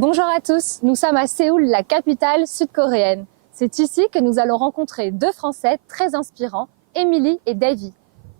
Bonjour à tous, nous sommes à Séoul, la capitale sud-coréenne. C'est ici que nous allons rencontrer deux Français très inspirants, Émilie et Davy.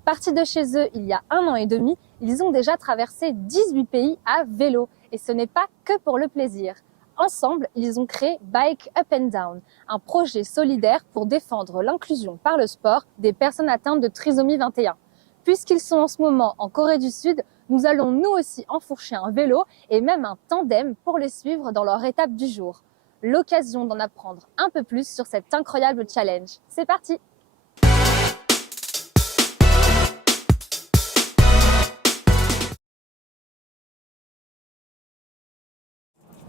Partis de chez eux il y a 1 an et demi, ils ont déjà traversé 18 pays à vélo. Et ce n'est pas que pour le plaisir. Ensemble, ils ont créé Bike Up and Down, un projet solidaire pour défendre l'inclusion par le sport des personnes atteintes de trisomie 21. Puisqu'ils sont en ce moment en Corée du Sud, nous allons nous aussi enfourcher un vélo et même un tandem pour les suivre dans leur étape du jour. L'occasion d'en apprendre un peu plus sur cet incroyable challenge. C'est parti!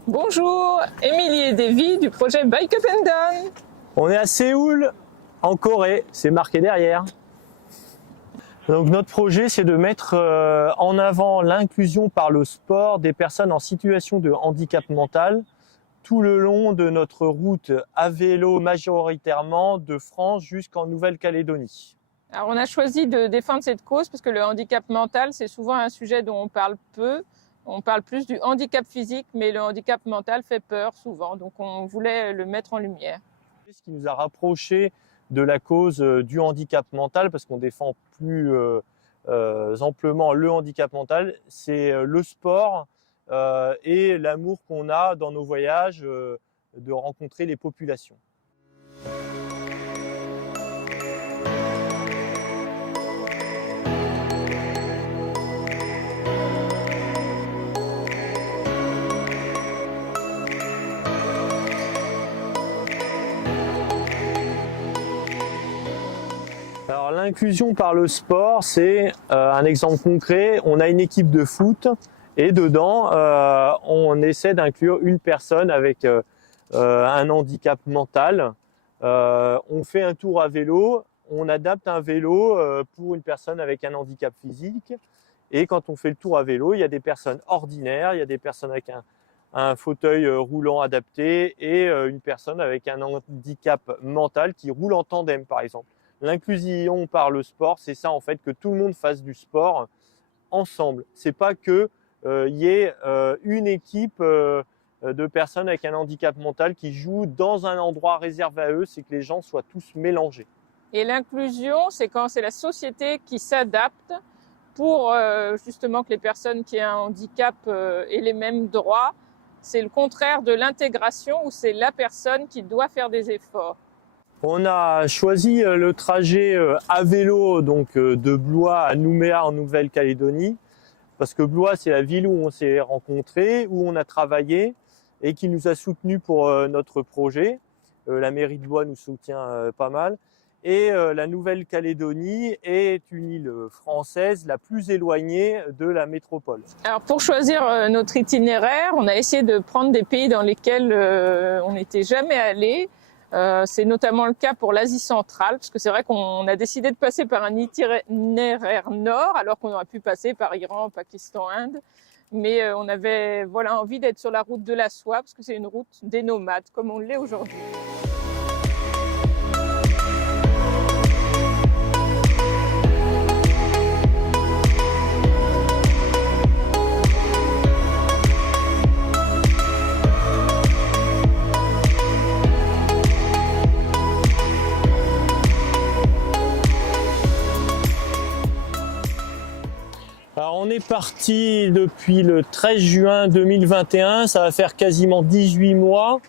Bonjour, Émilie et Davy du projet Bike Up and Down. On est à Séoul, en Corée, c'est marqué derrière. Donc notre projet, c'est de mettre en avant l'inclusion par le sport des personnes en situation de handicap mental tout le long de notre route à vélo majoritairement de France jusqu'en Nouvelle-Calédonie. Alors on a choisi de défendre cette cause parce que le handicap mental, c'est souvent un sujet dont on parle peu. On parle plus du handicap physique, mais le handicap mental fait peur souvent, donc on voulait le mettre en lumière. Ce qui nous a rapprochés de la cause du handicap mental, parce qu'on défend plus amplement le handicap mental, c'est le sport et l'amour qu'on a dans nos voyages de rencontrer les populations. Alors l'inclusion par le sport, c'est un exemple concret. On a une équipe de foot et dedans, on essaie d'inclure une personne avec un handicap mental. On fait un tour à vélo, on adapte un vélo pour une personne avec un handicap physique. Et quand on fait le tour à vélo, il y a des personnes ordinaires, il y a des personnes avec un fauteuil roulant adapté et une personne avec un handicap mental qui roule en tandem par exemple. L'inclusion par le sport, c'est ça en fait, que tout le monde fasse du sport ensemble. C'est pas que y ait une équipe de personnes avec un handicap mental qui jouent dans un endroit réservé à eux, c'est que les gens soient tous mélangés. Et l'inclusion, c'est quand c'est la société qui s'adapte pour justement que les personnes qui ont un handicap aient les mêmes droits. C'est le contraire de l'intégration où c'est la personne qui doit faire des efforts. On a choisi le trajet à vélo donc de Blois à Nouméa en Nouvelle-Calédonie parce que Blois c'est la ville où on s'est rencontrés, où on a travaillé et qui nous a soutenus pour notre projet. La mairie de Blois nous soutient pas mal et la Nouvelle-Calédonie est une île française la plus éloignée de la métropole. Alors pour choisir notre itinéraire, on a essayé de prendre des pays dans lesquels on n'était jamais allé. C'est notamment le cas pour l'Asie centrale, parce que c'est vrai qu'on a décidé de passer par un itinéraire nord, alors qu'on aurait pu passer par Iran, Pakistan, Inde. Mais on avait envie d'être sur la route de la soie, parce que c'est une route des nomades, comme on l'est aujourd'hui. Alors on est parti depuis le 13 juin 2021, ça va faire quasiment 18 mois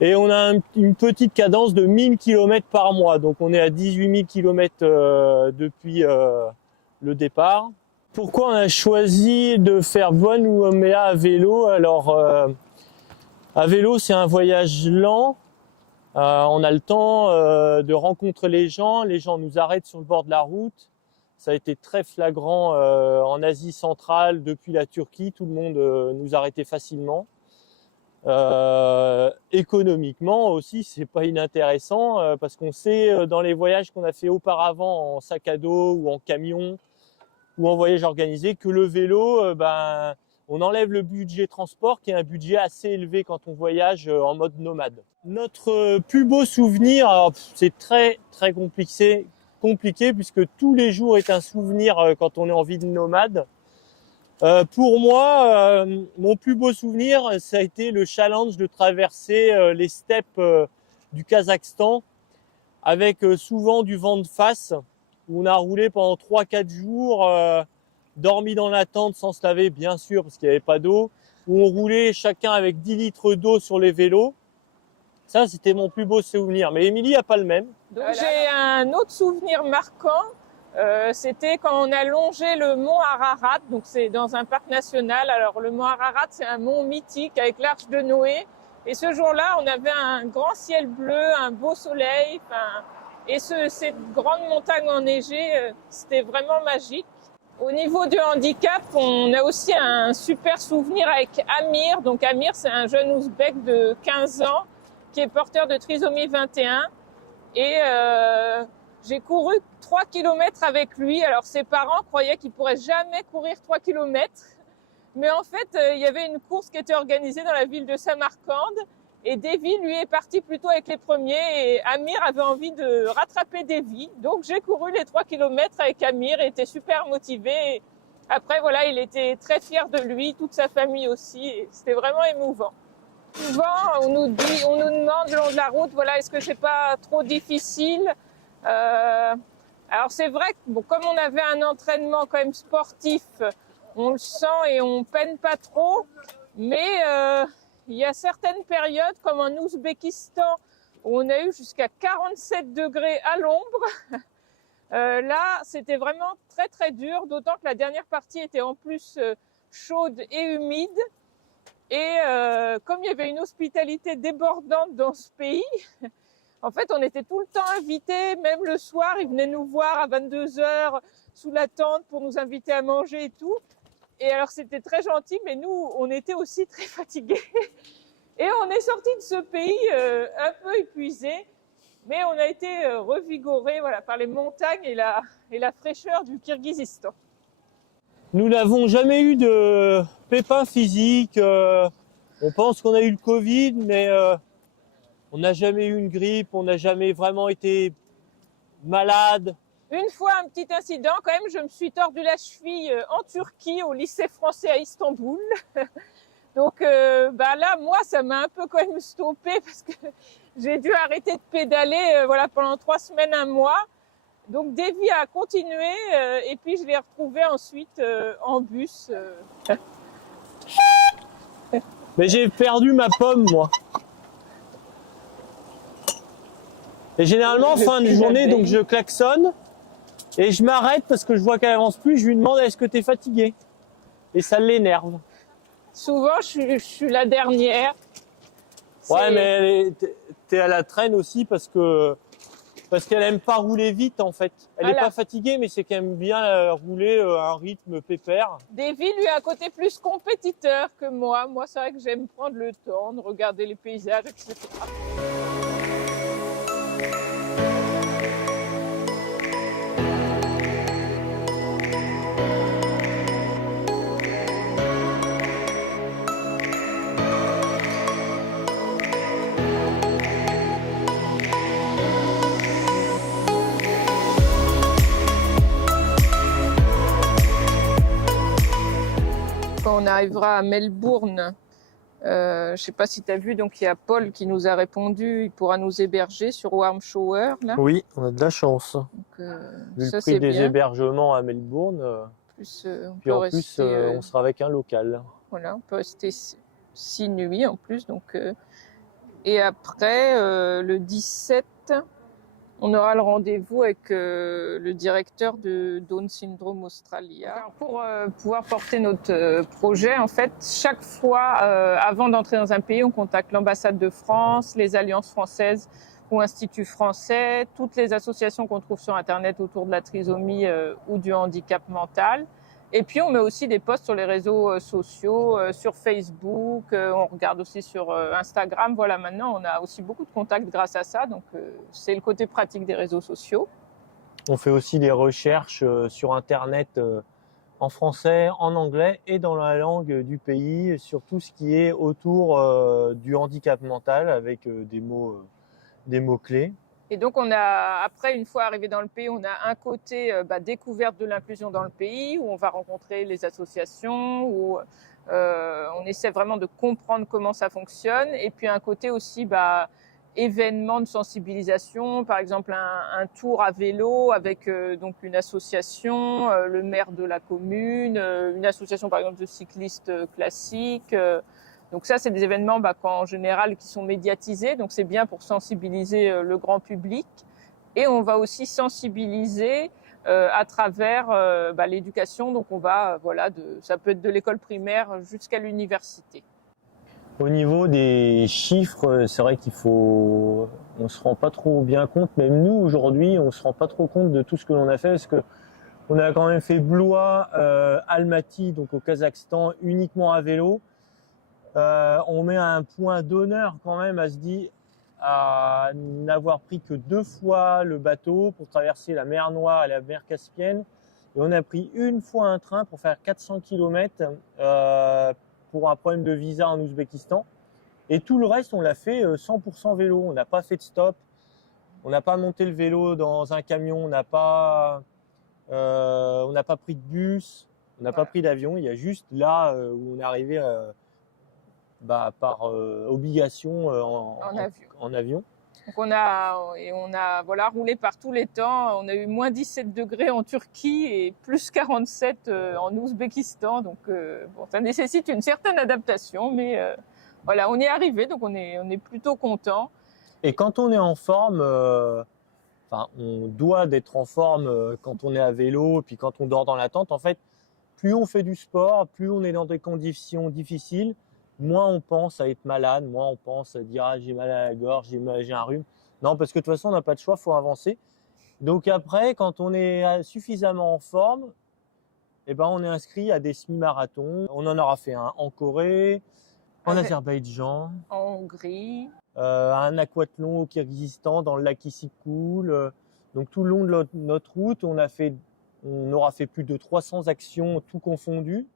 et on a une petite cadence de 1000 km par mois, donc on est à 18 000 km depuis le départ. Pourquoi on a choisi de faire Blois-Nouméa à vélo? Alors à vélo c'est un voyage lent, on a le temps de rencontrer les gens nous arrêtent sur le bord de la route. Ça a été très flagrant en Asie centrale, depuis la Turquie, tout le monde nous arrêtait facilement. Économiquement aussi, c'est pas inintéressant parce qu'on sait dans les voyages qu'on a fait auparavant en sac à dos ou en camion ou en voyage organisé que le vélo, on enlève le budget transport qui est un budget assez élevé quand on voyage en mode nomade. Notre plus beau souvenir, c'est très compliqué puisque tous les jours est un souvenir quand on est en vie de nomade. Pour moi, mon plus beau souvenir, ça a été le challenge de traverser les steppes du Kazakhstan avec souvent du vent de face, où on a roulé pendant 3-4 jours, dormi dans la tente sans se laver, bien sûr, parce qu'il n'y avait pas d'eau, où on roulait chacun avec 10 litres d'eau sur les vélos. Ça, c'était mon plus beau souvenir. Mais Émilie n'a pas le même. Donc j'ai un autre souvenir marquant. C'était quand on a longé le mont Ararat, donc c'est dans un parc national. Alors le mont Ararat, c'est un mont mythique avec l'arche de Noé. Et ce jour-là, on avait un grand ciel bleu, un beau soleil. Et cette grande montagne enneigée, c'était vraiment magique. Au niveau du handicap, on a aussi un super souvenir avec Amir. Donc Amir, c'est un jeune ouzbek de 15 ans qui est porteur de trisomie 21. Et j'ai couru 3 km avec lui. Alors ses parents croyaient qu'il pourrait jamais courir 3 km. Mais en fait, il y avait une course qui était organisée dans la ville de Samarcande. Et Davy, lui, est parti plutôt avec les premiers. Et Amir avait envie de rattraper Davy. Donc j'ai couru les 3 km avec Amir et était super motivé. Et après, voilà, il était très fier de lui, toute sa famille aussi. Et c'était vraiment émouvant. Souvent, on nous demande le long de la route, voilà, est-ce que c'est pas trop difficile? Alors c'est vrai que bon, comme on avait un entraînement quand même sportif, on le sent et on peine pas trop. Mais il y a certaines périodes, comme en Ouzbékistan, où on a eu jusqu'à 47 degrés à l'ombre. Là, c'était vraiment très très dur, d'autant que la dernière partie était en plus chaude et humide. Et comme il y avait une hospitalité débordante dans ce pays, en fait, on était tout le temps invités, même le soir, ils venaient nous voir à 22h sous la tente pour nous inviter à manger et tout. Et alors, c'était très gentil, mais nous, on était aussi très fatigués. Et on est sorti de ce pays un peu épuisé, mais on a été revigorés voilà, par les montagnes et la fraîcheur du Kirghizistan. Nous n'avons jamais eu de pépins physiques. On pense qu'on a eu le Covid, mais on n'a jamais eu une grippe, on n'a jamais vraiment été malade. Une fois, un petit incident, quand même, je me suis tordu la cheville en Turquie, au lycée français à Istanbul. Donc là, moi, ça m'a un peu quand même stoppé parce que j'ai dû arrêter de pédaler voilà, pendant 3 semaines, 1 mois. Donc Davy a continué et puis je l'ai retrouvé ensuite en bus. Mais j'ai perdu ma pomme, moi. Et généralement, fin de journée, donc je klaxonne et je m'arrête parce que je vois qu'elle avance plus. Je lui demande est-ce que tu es fatigué? Et ça l'énerve. Souvent, je suis la dernière. Ouais, mais t'es à la traîne aussi parce qu'elle aime pas rouler vite en fait. Elle est pas fatiguée, mais c'est qu'elle aime bien rouler à un rythme pépère. Davy, lui, a un côté plus compétiteur que moi. Moi, c'est vrai que j'aime prendre le temps de regarder les paysages, etc. Quand on arrivera à Melbourne, je ne sais pas si tu as vu, donc il y a Paul qui nous a répondu, il pourra nous héberger sur Warm Shower. Là. Oui, on a de la chance. Donc, Vu ça, le prix des bien. hébergements à Melbourne, puis en plus on sera avec un local. Voilà, on peut rester 6 nuits en plus. Donc, et après, le 17, on aura le rendez-vous avec le directeur de Down Syndrome Australia. Alors pour pouvoir porter notre projet, en fait, chaque fois, avant d'entrer dans un pays, on contacte l'ambassade de France, les alliances françaises ou instituts français, toutes les associations qu'on trouve sur Internet autour de la trisomie ou du handicap mental. Et puis, on met aussi des posts sur les réseaux sociaux, sur Facebook, on regarde aussi sur Instagram. Voilà, maintenant, on a aussi beaucoup de contacts grâce à ça. Donc, c'est le côté pratique des réseaux sociaux. On fait aussi des recherches sur Internet en français, en anglais et dans la langue du pays sur tout ce qui est autour du handicap mental avec des mots-clés. Et donc on a, après, une fois arrivé dans le pays, on a un côté découverte de l'inclusion dans le pays, où on va rencontrer les associations, où on essaie vraiment de comprendre comment ça fonctionne. Et puis un côté aussi événements de sensibilisation, par exemple un tour à vélo avec donc une association, le maire de la commune, une association par exemple de cyclistes classiques. Donc ça, c'est des événements en général qui sont médiatisés, donc c'est bien pour sensibiliser le grand public. Et on va aussi sensibiliser à travers l'éducation. Donc on va ça peut être de l'école primaire jusqu'à l'université. Au niveau des chiffres, c'est vrai on se rend pas trop bien compte. Même nous aujourd'hui, on se rend pas trop compte de tout ce que l'on a fait, parce que on a quand même fait Blois, Almaty, donc au Kazakhstan, uniquement à vélo. On met un point d'honneur quand même à n'avoir pris que 2 fois le bateau pour traverser la mer Noire et la mer Caspienne. Et on a pris une fois un train pour faire 400 km pour un problème de visa en Ouzbékistan. Et tout le reste, on l'a fait 100% vélo. On n'a pas fait de stop. On n'a pas monté le vélo dans un camion. On n'a pas pris de bus. On n'a pas pris d'avion. Il y a juste là où on est arrivé par obligation en avion. Donc on a roulé par tous les temps. On a eu moins 17 degrés en Turquie et plus 47 en Ouzbékistan. Donc ça nécessite une certaine adaptation, mais on y est arrivé, donc on est plutôt content. Et quand on est en forme, on doit d'être en forme quand on est à vélo, et puis quand on dort dans la tente. En fait, plus on fait du sport, plus on est dans des conditions difficiles, moins on pense à être malade, moins on pense à dire j'ai mal à la gorge, j'ai un rhume. Non, parce que de toute façon, on n'a pas de choix, il faut avancer. Donc après, quand on est suffisamment en forme, on est inscrit à des semi-marathons. On en aura fait un en Corée, en Azerbaïdjan, en Hongrie, un aquathlon au Kirghizistan, dans le lac Issyk-Kul. Donc tout le long de notre route, on aura fait plus de 300 actions, tout confondu.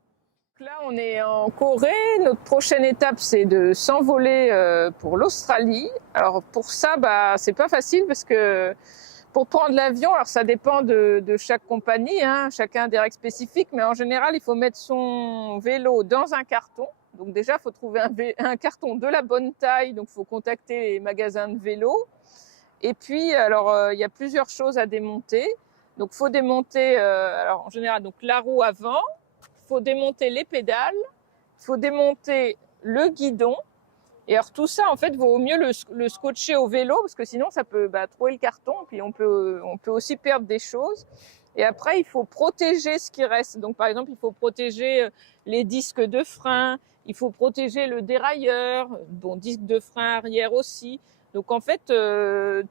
Là, on est en Corée. Notre prochaine étape, c'est de s'envoler pour l'Australie. Alors pour ça, c'est pas facile parce que pour prendre l'avion, alors ça dépend de chaque compagnie, hein, chacun a des règles spécifiques, mais en général, il faut mettre son vélo dans un carton. Donc déjà, il faut trouver un carton de la bonne taille, donc il faut contacter les magasins de vélo. Et puis, alors, il y a plusieurs choses à démonter. Donc, il faut démonter, en général, donc la roue avant. Il faut démonter les pédales, il faut démonter le guidon. Et alors tout ça, en fait, vaut mieux le scotcher au vélo, parce que sinon ça peut trouer le carton, puis on peut aussi perdre des choses. Et après, il faut protéger ce qui reste. Donc par exemple, il faut protéger les disques de frein, il faut protéger le dérailleur, disque de frein arrière aussi. Donc en fait,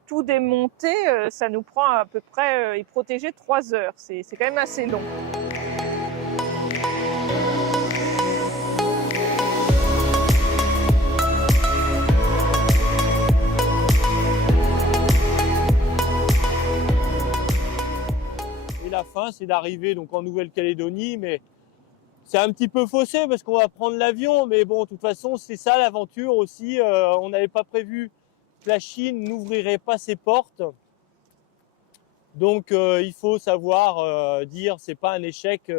tout démonter, ça nous prend à peu près, et protéger 3 heures. C'est quand même assez long. La fin, c'est d'arriver donc en Nouvelle-Calédonie, mais c'est un petit peu faussé parce qu'on va prendre l'avion, mais bon, de toute façon, c'est ça l'aventure aussi. On n'avait pas prévu que la Chine n'ouvrirait pas ses portes, donc il faut savoir dire c'est pas un échec.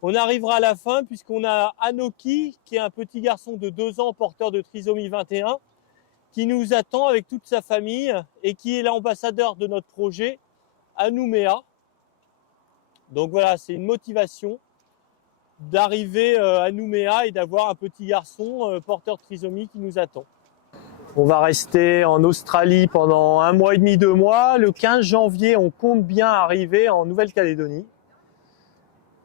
On arrivera à la fin puisqu'on a Anoki, qui est un petit garçon de 2 ans porteur de trisomie 21, qui nous attend avec toute sa famille et qui est l'ambassadeur de notre projet à Nouméa. Donc voilà, c'est une motivation d'arriver à Nouméa et d'avoir un petit garçon porteur de trisomie qui nous attend. On va rester en Australie pendant 1 mois et demi, 2 mois. Le 15 janvier, on compte bien arriver en Nouvelle-Calédonie.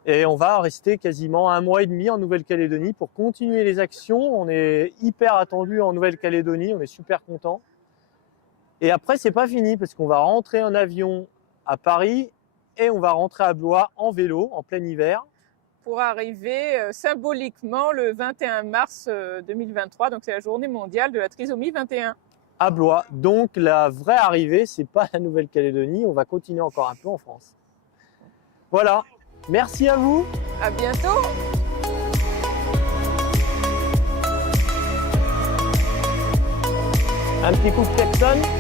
Et on va rester quasiment 1 mois et demi en Nouvelle-Calédonie pour continuer les actions. On est hyper attendu en Nouvelle-Calédonie, on est super content. Et après, c'est pas fini parce qu'on va rentrer en avion à Paris et on va rentrer à Blois en vélo en plein hiver. Pour arriver symboliquement le 21 mars 2023, donc c'est la journée mondiale de la trisomie 21. À Blois. Donc la vraie arrivée, c'est pas la Nouvelle-Calédonie, on va continuer encore un peu en France. Voilà, merci à vous. À bientôt. Un petit coup de klaxon.